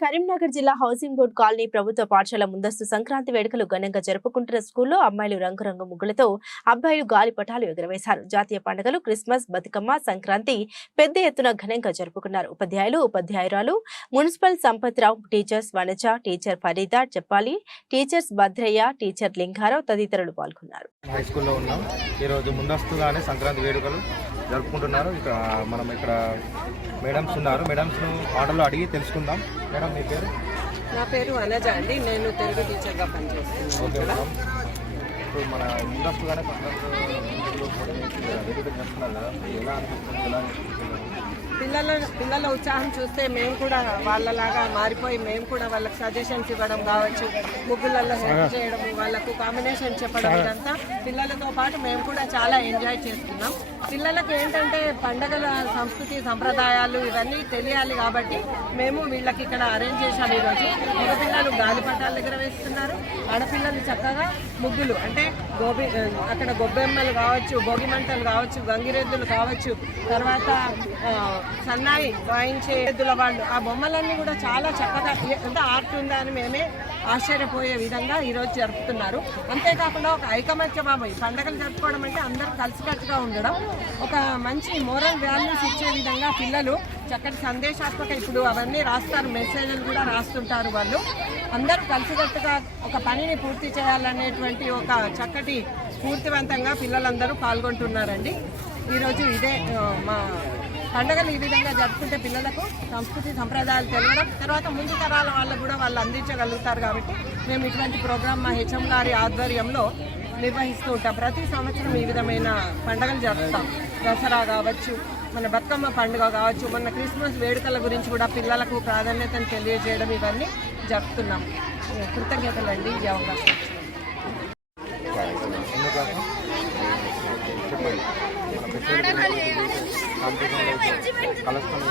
కరీంనగర్ జిల్లా housing board colony ప్రభుత్వ పాఠశాల ముందస్తు సంక్రాంతి వేడుకలు ఘనంగా జరుపుకుంటున్న స్కూల్లో అమ్మాయిలు రంగురంగు ముగ్గులతో అబ్బాయిలు గాలిపటాలు ఎగురవేశారు. జాతీయ పండుగలు క్రిస్మస్ బతుకమ్మ సంక్రాంతి పెద్ద ఎత్తున ఘనంగా జరుపుకున్నారు. ఉపాధ్యాయులు ఉపాధ్యాయురాలు municipal Sampath Rao teachers Vanaja teacher Farida చెప్పాలి టీచర్స్ భద్రయ్య టీచర్ లింగారావు తదితరులు పాల్గొన్నారు. హై స్కూల్లో ఉన్నాం. ఈరోజు ముందస్తుగానే సంక్రాంతి వేడుకలు జరుపుకుంటున్నారు. ఇక్కడ మనం ఇక్కడ మేడమ్స్ ఉన్నారు. మేడమ్స్ను మాటలు అడిగి తెలుసుకుందాం. మేడం మీ పేరు? నా పేరు అనజ అండి. నేను తెలుగు టీచర్గా పనిచేస్తున్నాను ఓకే మేడం. ఇప్పుడు మన ముందస్తుగానే కదా. ఎలా అనిపిస్తుంది? ఎలా పిల్లల పిల్లల ఉత్సాహం చూస్తే మేము కూడా వాళ్ళలాగా మారిపోయి మేము కూడా వాళ్ళకి సజెషన్స్ ఇవ్వడం కావచ్చు ముగ్గులలో హెల్ప్ చేయడం వాళ్ళకు కాంబినేషన్ చెప్పడం ఇదంతా పిల్లలతో పాటు మేము కూడా చాలా ఎంజాయ్ చేస్తున్నాం. పిల్లలకు ఏంటంటే పండగల సంస్కృతి సంప్రదాయాలు ఇవన్నీ తెలియాలి కాబట్టి మేము వీళ్ళకి ఇక్కడ అరేంజ్ చేశాం ఈరోజు. మగ పిల్లలు గాలిపటాల దగ్గర వేస్తున్నారు. ఆడపిల్లలు చక్కగా ముగ్గులు అంటే గోబి అక్కడ గొబ్బెమ్మలు కావచ్చు భోగి మంటలు కావచ్చు గంగిరెద్దులు కావచ్చు తర్వాత సన్నాయి వాయించే ఎద్దుల వాళ్ళు. ఆ బొమ్మలన్నీ కూడా చాలా చక్కగా ఎంత ఆర్ట్ ఉందా అని మేమే ఆశ్చర్యపోయే విధంగా ఈరోజు జరుపుతున్నారు. అంతేకాకుండా ఒక ఐకమత్య ఈ పండగలు జరుపుకోవడం అంటే అందరూ కలిసికట్టుగా ఉండడం ఒక మంచి మోరల్ వాల్యూస్ ఇచ్చే విధంగా పిల్లలు చక్కటి సందేశాత్మక ఇప్పుడు అవన్నీ రాస్తారు మెసేజ్లు కూడా రాస్తుంటారు వాళ్ళు. అందరూ కలిసికట్టుగా ఒక పనిని పూర్తి చేయాలనేటువంటి ఒక చక్కటి స్ఫూర్తివంతంగా పిల్లలందరూ పాల్గొంటున్నారండి. ఈరోజు ఇదే మా పండుగలు ఈ విధంగా జరుపుకుంటే పిల్లలకు సంస్కృతి సంప్రదాయాలు తెలియడం తర్వాత ముందు తరాల వాళ్ళకు కూడా వాళ్ళు అందించగలుగుతారు కాబట్టి మేము ఇటువంటి ప్రోగ్రామ్ మా హెచ్ఎం గారి ఆధ్వర్యంలో నిర్వహిస్తూ ఉంటాం. ప్రతి సంవత్సరం ఈ విధమైన పండుగలు జరుపుతాం. దసరా కావచ్చు మన బతుకమ్మ పండుగ కావచ్చు మన క్రిస్మస్ వేడుకల గురించి కూడా పిల్లలకు ప్రాధాన్యతను తెలియజేయడం ఇవన్నీ జరుపుతున్నాం. కృతజ్ఞతలండి ఈ అవకాశం ఇచ్చినందుకు. ఎన్నో క్లాసు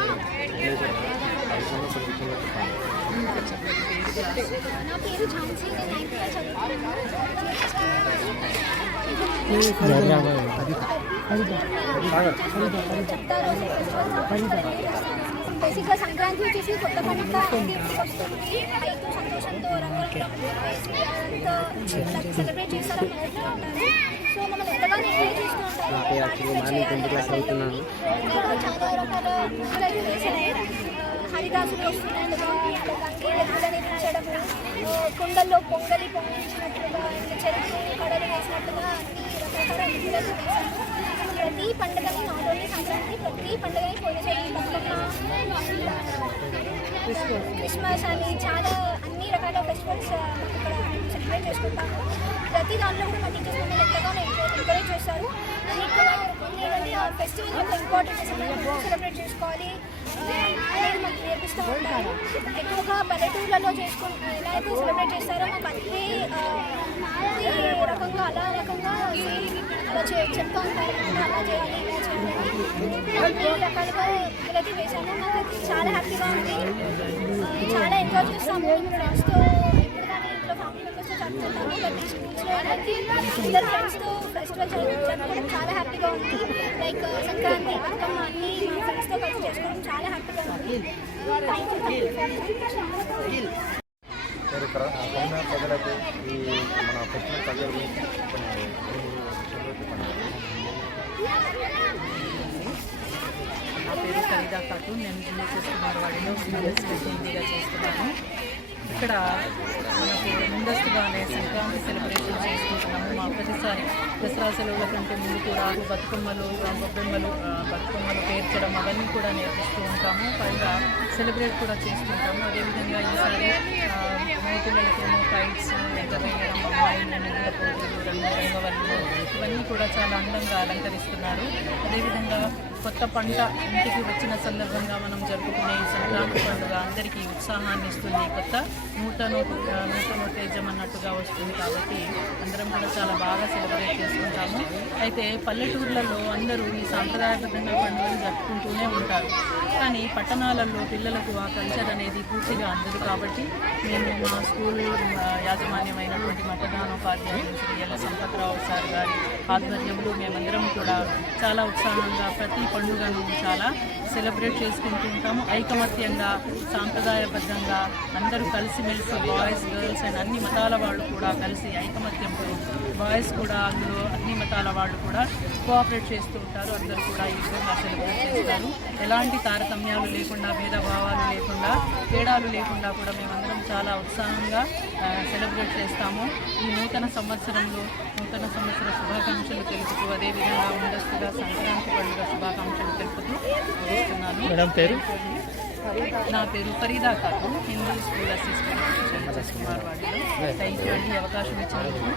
బేసిక్గా సంక్రాంతి వచ్చేసి కొత్త పండుగ వస్తుంది రైతు సంతోషంతో సెలబ్రేట్ చేస్తారు సో మనం ఎంతగానో ఎంజాయ్ చేస్తూ ఇంకా చాలా రకాల ముగ్గులు అయితే హరిదాసులు వస్తున్నట్టుగా కుండల్లో పొంగలి పొంగించినట్లుగా చెరుకు కడలు వేసినట్టుగా అన్ని రకరకాల ప్రతి పండుగని నాట్ ఓన్లీ సంక్రాంతి ప్రతి పండుగని పోయినసారి బతుకమ్మ క్రిస్మస్ అని చాలా అన్ని రకాల ఫెస్టివల్స్ ఇక్కడ సెలబ్రేట్ చేసుకుంటాము. ప్రతి దాంట్లో కూడా మా టీచర్స్ మమ్మల్ని ఎంతగానో ఎంకరేజ్ చేస్తారు. అన్నిటికన్నా ఆ ఫెస్టివల్ యొక్క ఇంపార్టెన్స్ సెలబ్రేట్ చేసుకోవాలి? అనేది మాకు నేర్పిస్తూ ఉంటారు. ఎక్కువగా పల్లెటూర్లలో చేసుకుంటారు ఎలా అయితే సెలబ్రేట్ చేస్తారో మాకు అన్ని రకంగా అలా రకంగా అలా చే చెప్తూ ఉంటారు. అలా చేయాలి ఇలా చేయాలి అన్ని రకాలుగా పిల్లలకి వేశాము మాకు చాలా హ్యాపీగా ఉంది. చాలా ఎంజాయ్ చేస్తాము. ఫ్రెండ్స్తో ఫ్యామిలీ ప్రతి స్కూల్స్లో అందరు ఫ్రెండ్స్తో ఫెస్టివల్ చాలా హ్యాపీగా ఉంది లైక్ సంక్రాంతి బతుకమ్మ మా ఫ్రెండ్స్తో కలిసి చేసుకోవడం చాలా హ్యాపీగా ఉంది థ్యాంక్ యూ ఇక్కడ ఉన్న ప్రజలకు ఈ మన ఫెస్టివల్ కల్చర్ గురించి చెప్పండి నా పేరు సరిదా ఖాతూన్ నేను చేస్తున్నారు వాడిలో చేస్తున్నాను ఇక్కడ సెలబ్రేషన్ చేసుకుంటున్నాము. మా ప్రతిసారి దసరా సెలవుల కంటే ముందు కూడా బతుకమ్మలు ఆ, గొబ్బెమ్మలు బతుకమ్మలు పేర్చడం అవన్నీ కూడా నేర్పిస్తూ ఉంటాము. పైగా సెలబ్రేట్ కూడా చేసుకుంటాము. అదేవిధంగా ఈసారి ఆ, ఫైట్స్ పిల్లలకేమో అమ్మాయిలు నిండుల ఇవన్నీ కూడా చాలా అందంగా అలంకరిస్తున్నారు. అదేవిధంగా కొత్త పంట ఇంటికి వచ్చిన సందర్భంగా మనం జరుపుకునే ఈ సంక్రాంతి పండుగ అందరికీ ఉత్సాహాన్ని ఇస్తుంది. కొత్త నూతన నూతనోత్తేజం అన్నట్టుగా వస్తుంది కాబట్టి అందరం కూడా చాలా బాగా సెలబ్రేట్ చేసుకుంటాము. అయితే పల్లెటూర్లలో అందరూ ఈ సాంప్రదాయబద్ధంగా పండుగలు జరుపుకుంటూనే ఉంటారు. కానీ పట్టణాలలో పిల్లలకు ఆ కల్చర్ అనేది పూర్తిగా అందదు కాబట్టి మేము మా స్కూల్ యాజమాన్యమైనటువంటి మతదానోపాధ్యాయులు శ్రీ ఎల్ల సంపత్రావు సార్ గారి ఆధ్వర్యంలో మేమందరం కూడా చాలా ఉత్సాహంగా ప్రతి పండుగను చాలా సెలబ్రేట్ చేసుకుంటూ ఉంటాము. ఐకమత్యంగా సాంప్రదాయబద్ధంగా అందరూ కలిసిమెలిసి బాయ్స్ గర్ల్స్ అండ్ అన్ని మతాల వాళ్ళు కూడా కలిసి ఐకమత్యంతో బాయ్స్ కూడా అందులో అన్ని మతాల వాళ్ళు కూడా కోఆపరేట్ చేస్తూ ఉంటారు. అందరూ కూడా ఈ విధంగా సెలబ్రేట్ చేస్తారు. ఎలాంటి తారతమ్యాలు లేకుండా భేదభావాలు లేకుండా తేడాలు లేకుండా కూడా మేమందరం చాలా ఉత్సాహంగా సెలబ్రేట్ చేస్తాము. ఈ నూతన సంవత్సరంలో నూతన సంవత్సర శుభాకాంక్షలు తెలుపుతూ అదేవిధంగా ముందస్తుగా సంక్రాంతి పండుగ శుభాకాంక్షలు తెలుపుతూ మేడం పేరు? నా పేరు ఫరీదా ఖాతూన్ హిందూ స్కూల్ అసిస్టెంట్ కుమార్ వాడిలో థ్యాంక్ యూ అండి అవకాశం ఇచ్చినందుకు.